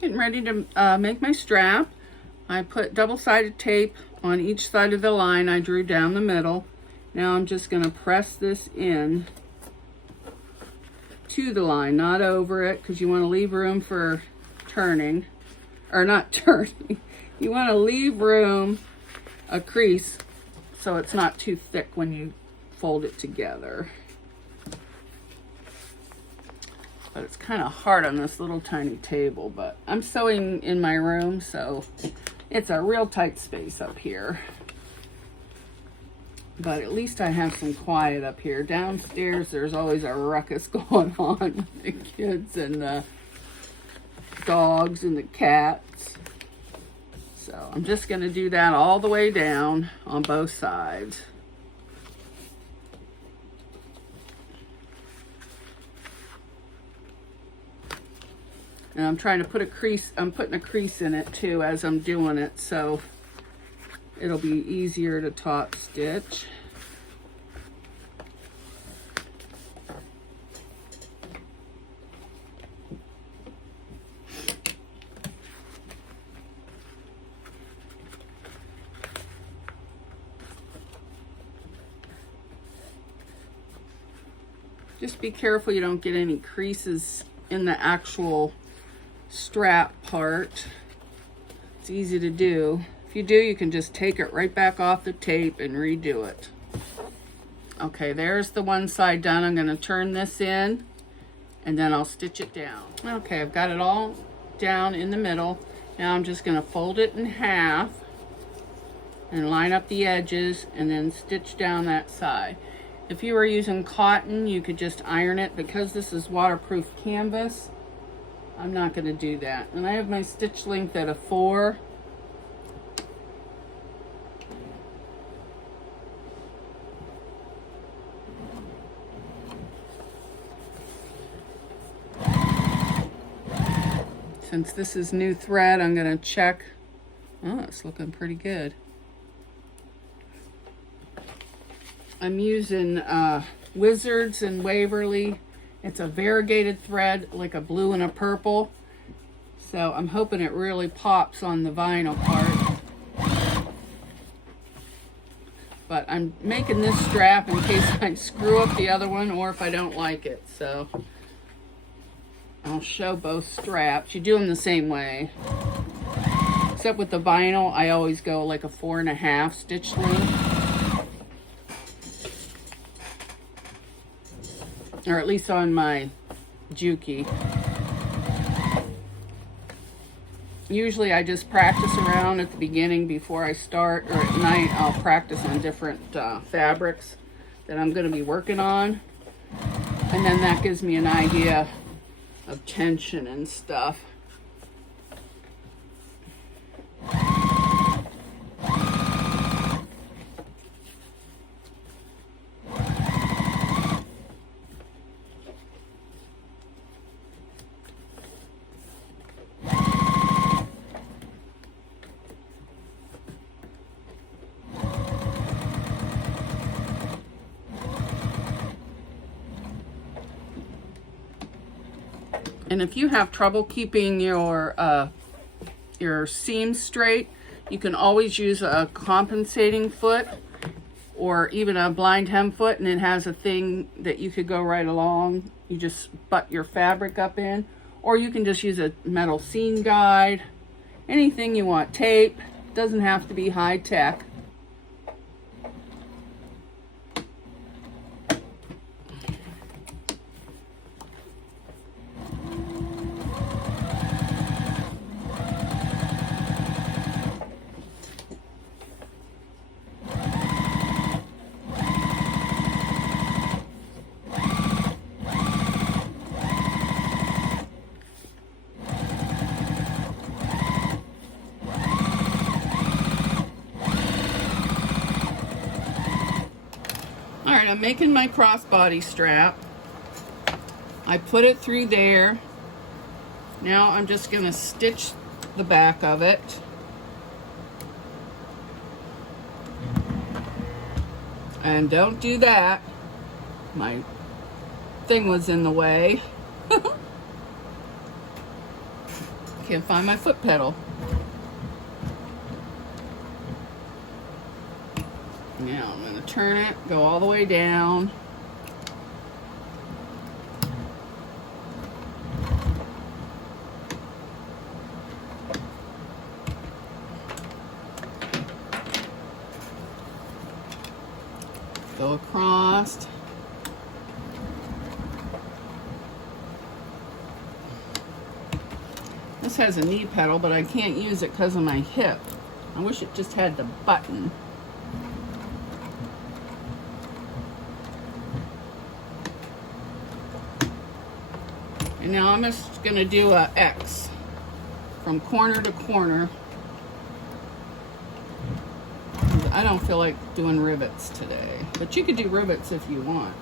Getting ready to make my strap. I put double-sided tape on each side of the line I drew down the middle. Now I'm just going to press this in to the line, not over it, because you want to leave room for turning, or not turning. You want to leave room, a crease, so it's not too thick when you fold it together. But it's kind of hard on this little tiny table, but I'm sewing in my room, so it's a real tight space up here. But at least I have some quiet up here. Downstairs, there's always a ruckus going on with the kids and the dogs and the cats. So I'm just going to do that all the way down on both sides. And I'm trying to put a crease, I'm putting a crease in it too as I'm doing it, so it'll be easier to top stitch. Just be careful you don't get any creases in the actual strap part. It's easy to do. If you do, you can just take it right back off the tape and redo it. Okay, there's the one side done. I'm going to turn this in and then I'll stitch it down. Okay, I've got it all down in the middle. Now I'm just going to fold it in half and line up the edges and then stitch down that side. If you were using cotton, you could just iron it. Because this is waterproof canvas, I'm not going to do that. And I have my stitch length at a 4. Since this is new thread, I'm going to check. Oh, it's looking pretty good. I'm using Wizards and Waverly. It's a variegated thread, like a blue and a purple. So I'm hoping it really pops on the vinyl part. But I'm making this strap in case I screw up the other one or if I don't like it. So I'll show both straps. You do them the same way. Except with the vinyl, I always go like a 4.5 stitch length. Or at least on my Juki. Usually I just practice around at the beginning before I start, or at night I'll practice on different fabrics that I'm going to be working on. And then that gives me an idea of tension and stuff. And if you have trouble keeping your seams straight, you can always use a compensating foot or even a blind hem foot, and it has a thing that you could go right along. You just butt your fabric up in, or you can just use a metal seam guide, anything you want. Tape, doesn't have to be high tech. Alright, I'm making my crossbody strap. I put it through there. Now I'm just going to stitch the back of it. And don't do that. My thing was in the way. can't find my foot pedal. Now I'm going to turn it, go all the way down. Go across. This has a knee pedal, but I can't use it because of my hip. I wish it just had the button. And now I'm just going to do a X from corner to corner. I don't feel like doing rivets today, but you could do rivets if you want.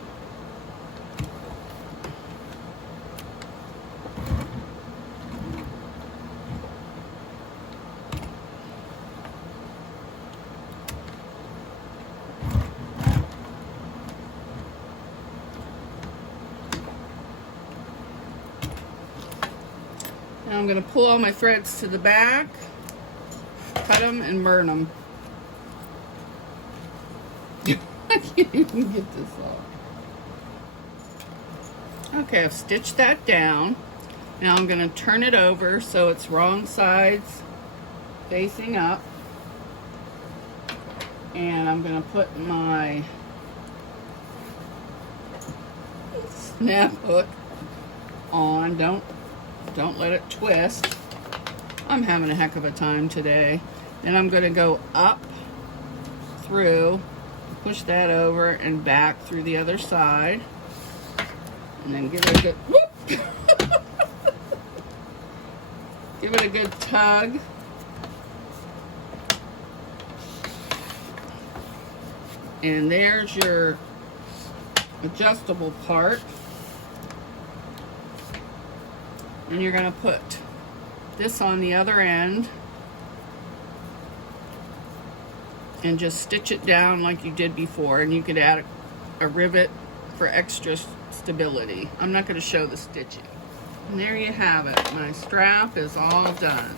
Now I'm going to pull all my threads to the back, cut them, and burn them. I can't even get this off. Okay, I've stitched that down. Now I'm going to turn it over so it's wrong sides facing up. And I'm going to put my snap hook on. Don't let it twist. I'm having a heck of a time today. Then I'm going to go up through, push that over and back through the other side, and then give it a good whoop. Give it a good tug. And there's your adjustable part. And you're going to put this on the other end and just stitch it down like you did before, and you could add a rivet for extra stability. I'm not going to show the stitching. And there you have it. My strap is all done.